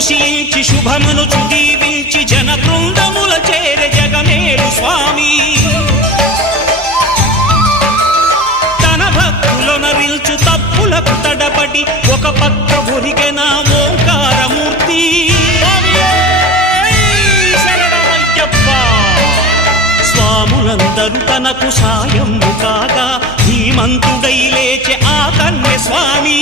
కృషించి శుభమును చుదీవించి జన బృందముల చేరే జగమేలు స్వామి తన భక్తులొనరిల్చు తప్పులకు తడబడి ఒక పక్క ఒరిగెన ఓంకారమూర్తి స్వాములందరూ తనకు సాయము కాగా ధీమంతుడై లేచె ఆ కన్య స్వామి